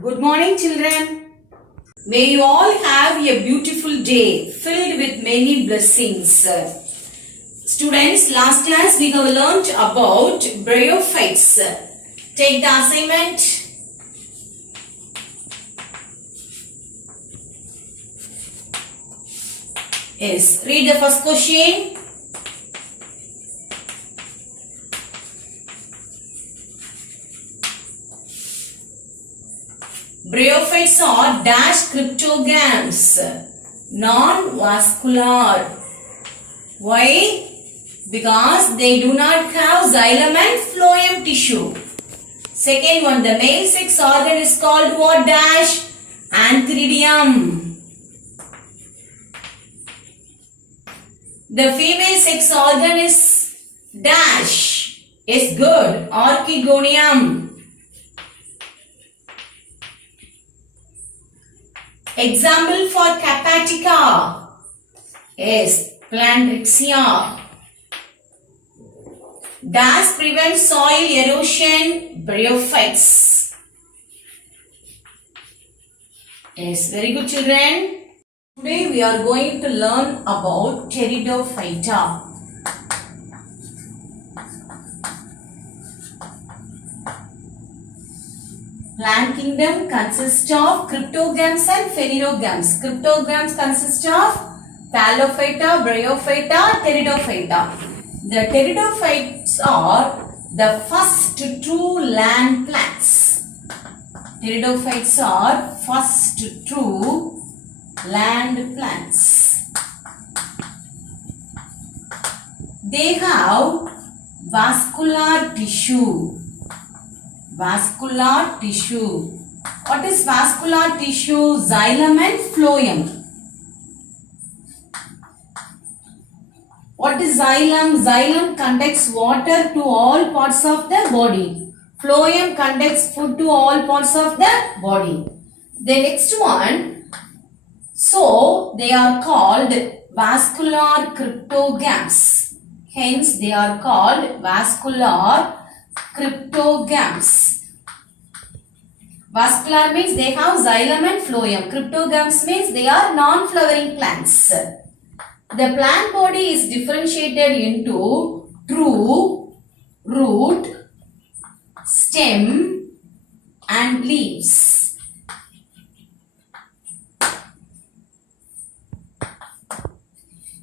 Good morning, children. May you all have a beautiful day filled with many blessings. Students, last class we have learnt about bryophytes. Take the assignment. Yes, read the first question. Bryophytes are dash cryptogams, non-vascular. Why? Because they do not have xylem and phloem tissue. Second one, the male sex organ is called what dash? Antheridium. The female sex organ is dash. Is good. Archegonium. Example for Capatica is Plantrixia. Dash prevents soil erosion, bryophytes. Yes, very good children. Today we are going to learn about Pteridophyta. Plant kingdom consists of cryptogams and phanerogams. Cryptogams consist of Thallophyta, Bryophyta, Pteridophyta. The pteridophytes are the first true land plants. Pteridophytes are first true land plants. They have vascular tissue. Vascular tissue. What is vascular tissue? Xylem and phloem. What is xylem? Xylem conducts water to all parts of the body. Phloem conducts food to all parts of the body. The next one, so they are called vascular cryptogams. Hence they are called vascular cryptogams. Vascular means they have xylem and phloem. Cryptogams means they are non-flowering plants. The plant body is differentiated into true, root, stem and leaves.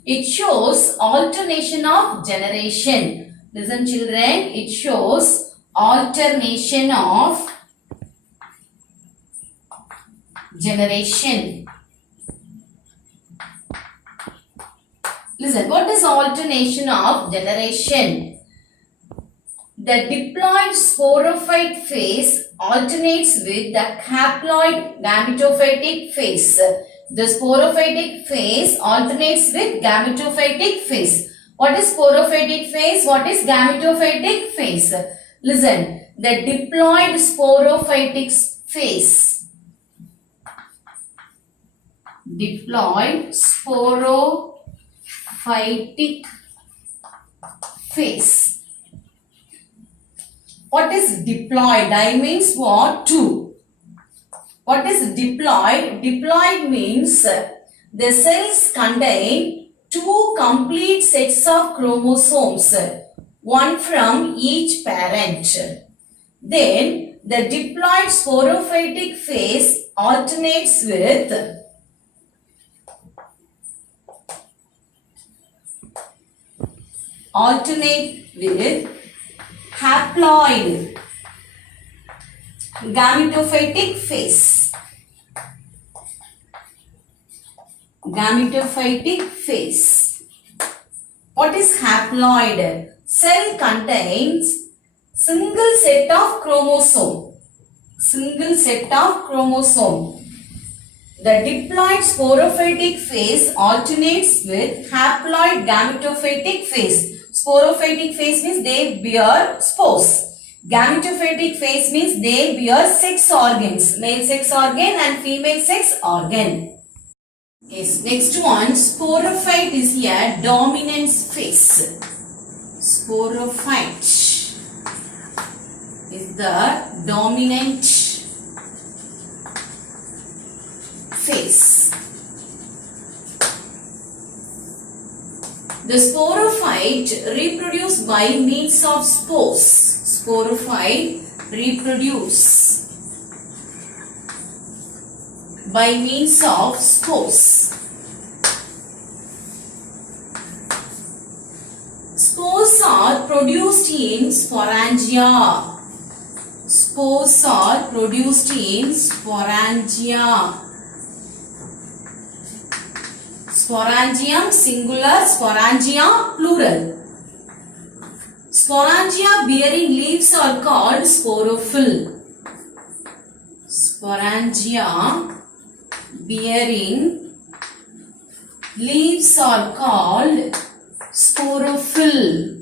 It shows alternation of generation. Listen children, it shows alternation of generation. Listen, what is alternation of generation? The diploid sporophyte phase alternates with the haploid gametophytic phase. The sporophytic phase alternates with gametophytic phase. What is sporophytic phase? What is gametophytic phase? Listen, the diploid sporophytic phase. Diploid sporophytic phase. What is diploid? Di means what? Two. What is diploid? Diploid means the cells contain two complete sets of chromosomes, one from each parent. Then the diploid sporophytic phase alternates with haploid gametophytic phase. Gametophytic phase. What is haploid? Cell contains single set of chromosome. Single set of chromosome. The diploid sporophytic phase alternates with haploid gametophytic phase. Sporophytic phase means they bear spores. Gametophytic phase means they bear sex organs. Male sex organ and female sex organ. Yes, next one, sporophyte is a dominance phase. Sporophyte is the dominant phase. The sporophyte reproduce by means of spores. Sporophyte reproduce by means of spores. Spores are produced in sporangia. Spores are produced in sporangia. Sporangium singular, sporangia plural. Sporangia bearing leaves are called sporophyll. Sporangia bearing leaves are called sporophyll.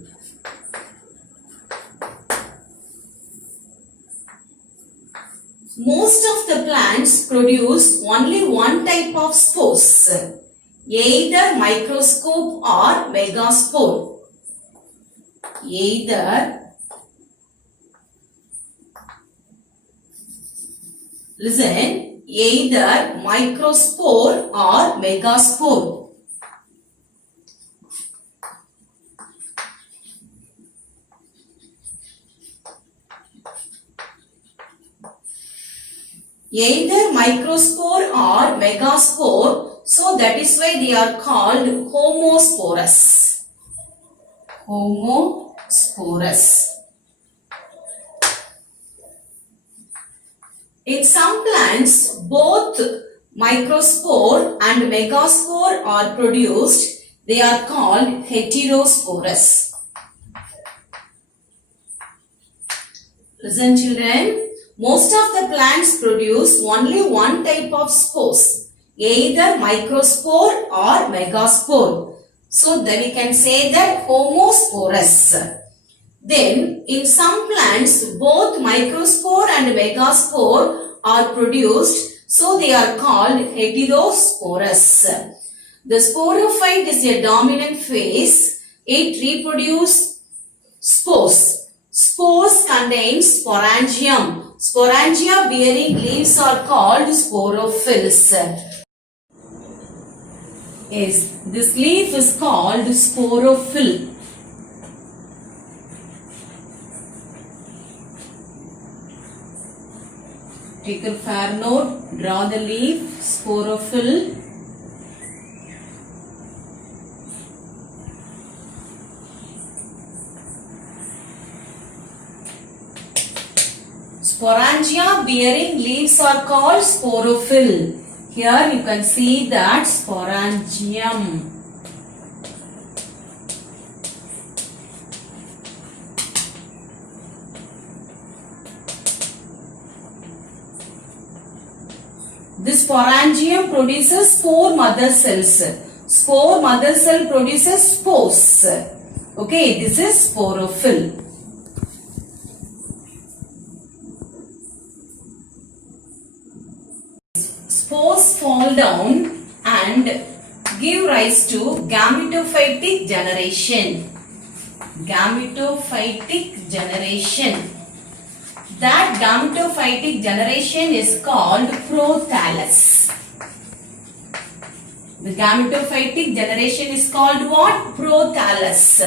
Most of the plants produce only one type of spores, either microscope or megaspore. Either, listen, either microspore or megaspore. Either microspore or megaspore, so that is why they are called homosporous. Homosporous. In some plants, both microspore and megaspore are produced. They are called heterosporous. Listen children, most of the plants produce only one type of spores, either microspore or megaspore. So then we can say that homosporous. Then in some plants both microspore and megaspore are produced, so they are called heterosporous. The sporophyte is a dominant phase. It reproduces spores. Spores contain sporangium. Sporangia bearing leaves are called sporophylls. Yes, this leaf is called sporophyll. Take a fair note, draw the leaf, sporophyll. Sporangia bearing leaves are called sporophyll. Here you can see that sporangium. This sporangium produces spore mother cells. Spore mother cell produces spores. Okay, this is sporophyll. Spores fall down and give rise to gametophytic generation. Gametophytic generation. That gametophytic generation is called prothallus. The gametophytic generation is called what? Prothallus.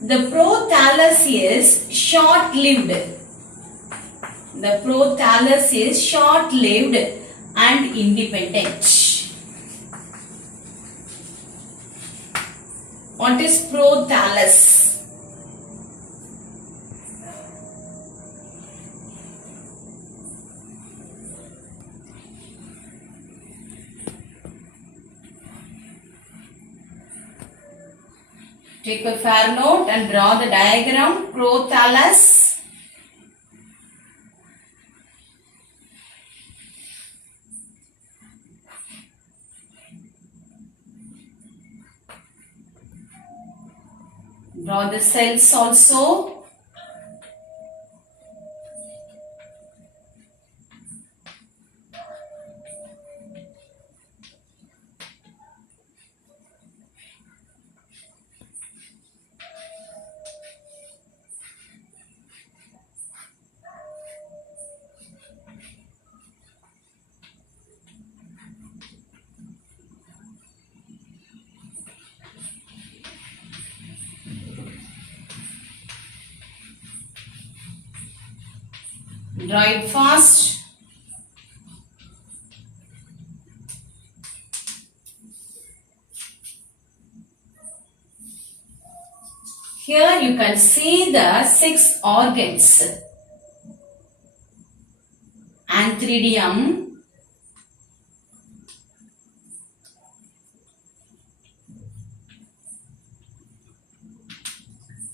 The prothallus is short-lived. The prothallus is short-lived and independent. What is prothallus? Take a fair note and draw the diagram. Prothallus. Draw the cells also. Draw it fast. Here you can see the 6 organs. Antheridium,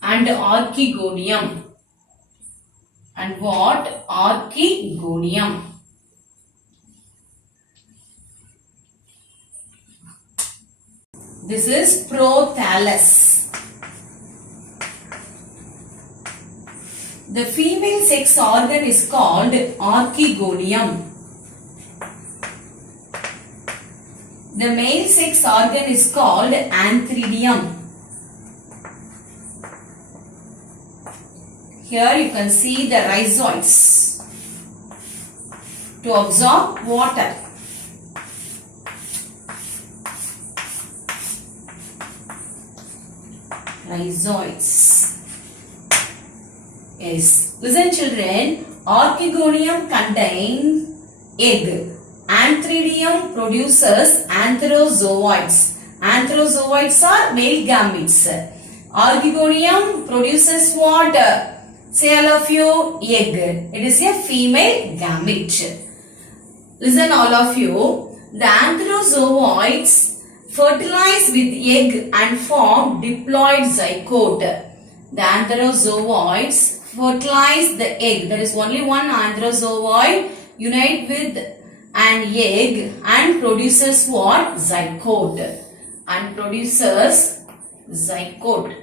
and Archegonium. And what? Archegonium. This is prothallus. The female sex organ is called Archegonium. The male sex organ is called Antheridium. Here you can see the rhizoids to absorb water. Rhizoids. Yes. Listen children, Archegonium contains egg. Antheridium produces antherozoids. Antherozoids are male gametes. Archegonium produces what? Say all of you, egg. It is a female gamete. Listen all of you. The antherozoids fertilize with egg and form diploid zygote. The antherozoids fertilize the egg. There is only one antherozoid unite with an egg and produces what? Zygote. And produces zygote.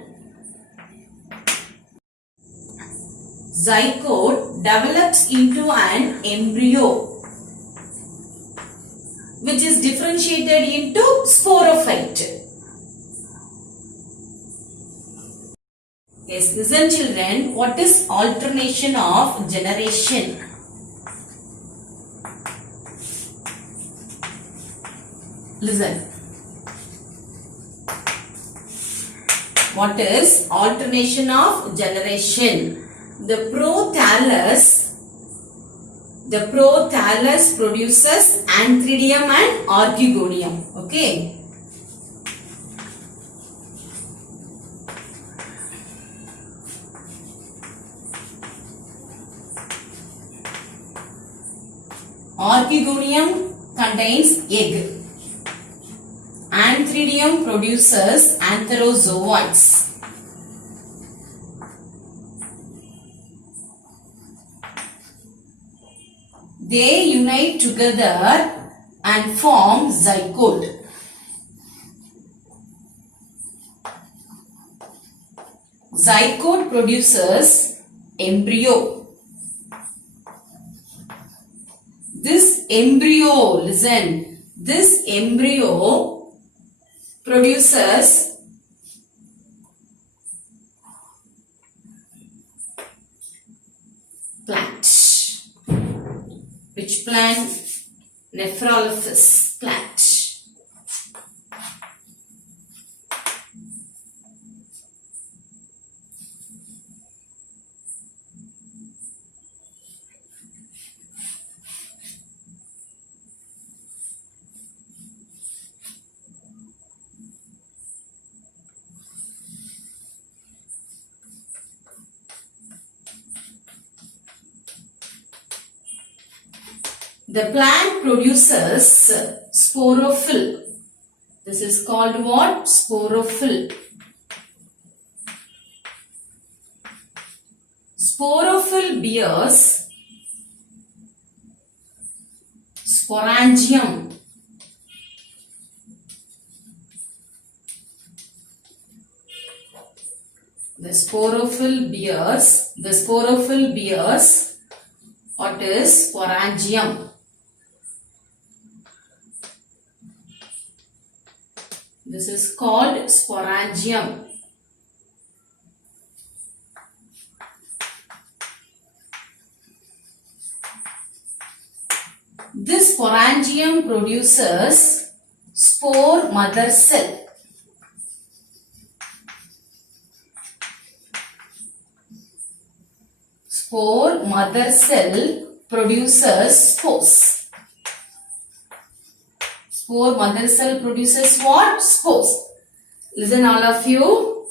Zygote develops into an embryo which is differentiated into sporophyte. Yes, listen children, what is alternation of generation? Listen. What is alternation of generation? The prothallus produces Antheridium and Archegonium. Okay. Archegonium contains egg. Antheridium produces antherozoids. They unite together and form zygote. Zygote produces embryo. This embryo, listen, this embryo produces plant. Which plant? Nephrolophus plant. The plant produces sporophyll. This is called what? Sporophyll. Sporophyll bears sporangium. The sporophyll bears what is sporangium? This is called sporangium. This sporangium produces spore mother cell. Spore mother cell produces spores. Spore mother cell produces what? Spores. Listen all of you.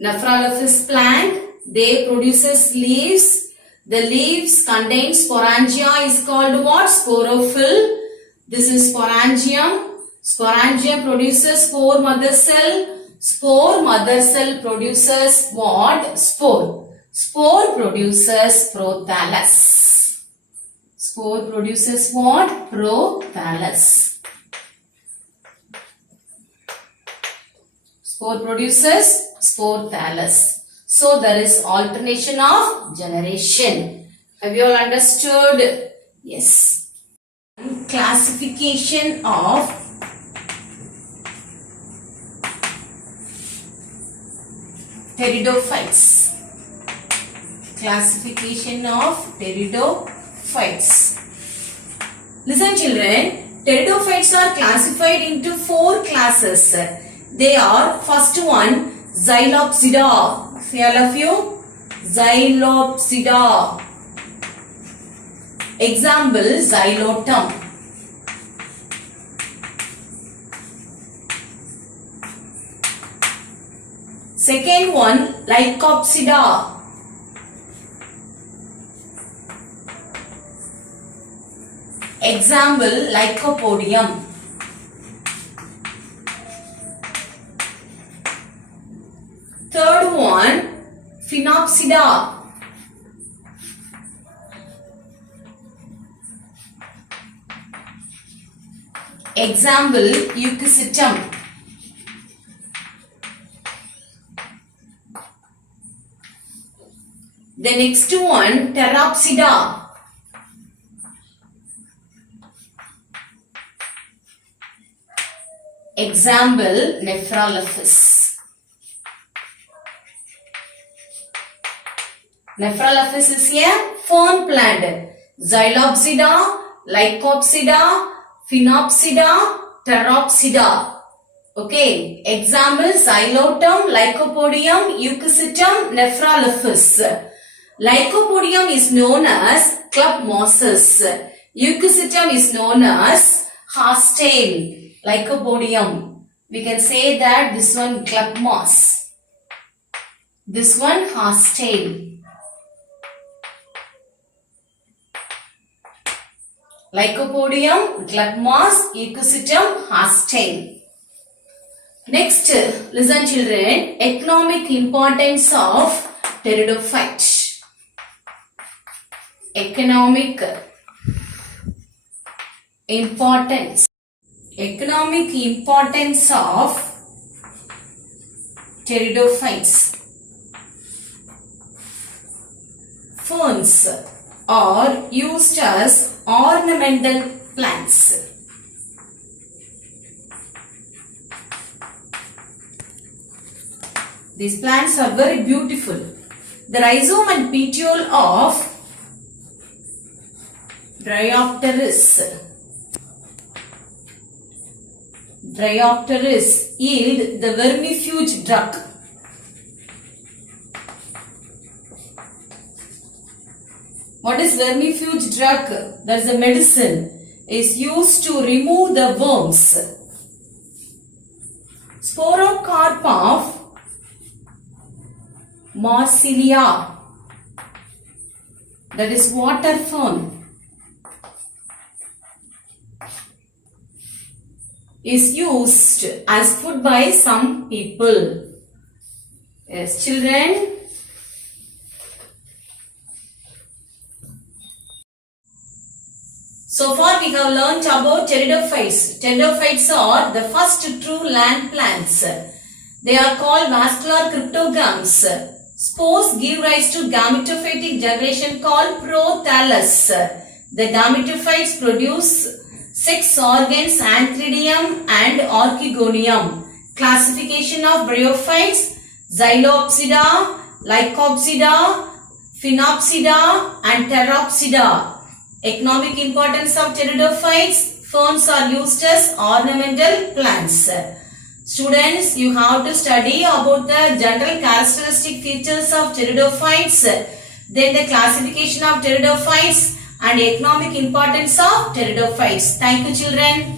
Nephrolophus plant, they produces leaves. The leaves contain sporangia is called what? Sporophyll. This is sporangium. Sporangium produces spore mother cell. Spore mother cell produces what? Spore. Spore produces prothallus. Spore produces what? Prothallus. Spore produces spore thallus. So there is alternation of generation. Have you all understood? Yes. Classification of pteridophytes. Classification of pteridophytes. Listen children, pteridophytes are classified into 4 classes. They are, first one, Xylopsida. Say all of you, Xylopsida. Example, Xylotum. Second one, Lycopsida. Example, Lycopodium. Third one, Phenopsida. Example, Euchystium. The next one, Pteropsida. Example, Nephrolophus. Nephrolophus is a fern plant. Xylopsida, Lycopsida, Phenopsida, Pteropsida. Okay. Example, Xylotum, Lycopodium, Euchystium, Nephrolophus. Lycopodium is known as club mosses. Euchystium is known as horsetail. Lycopodium. We can say that this one club moss. This one horsetail. Lycopodium, club moss, Euchystium, horsetail. Next, listen children, economic importance of pteridophyte. Economic importance. Economic importance of pteridophytes. Ferns are used as ornamental plants. These plants are very beautiful. The rhizome and petiole of Bryopteris yield the vermifuge drug. What is vermifuge drug? That is a medicine. Is used to remove the worms. Sporocarp of Marsilia, that is water fern, is used as food by some people. Yes, children. So far we have learnt about pteridophytes. Pteridophytes are the first true land plants. They are called vascular cryptogams. Spores give rise to gametophytic generation called prothallus. The gametophytes produce 6 organs, antheridium and archegonium. Classification of bryophytes: Xylopsida, Lycopsida, Phenopsida and Pteropsida. Economic importance of pteridophytes: ferns are used as ornamental plants. Students, you have to study about the general characteristic features of pteridophytes. then the classification of pteridophytes and economic importance of pteridophytes. Thank you children.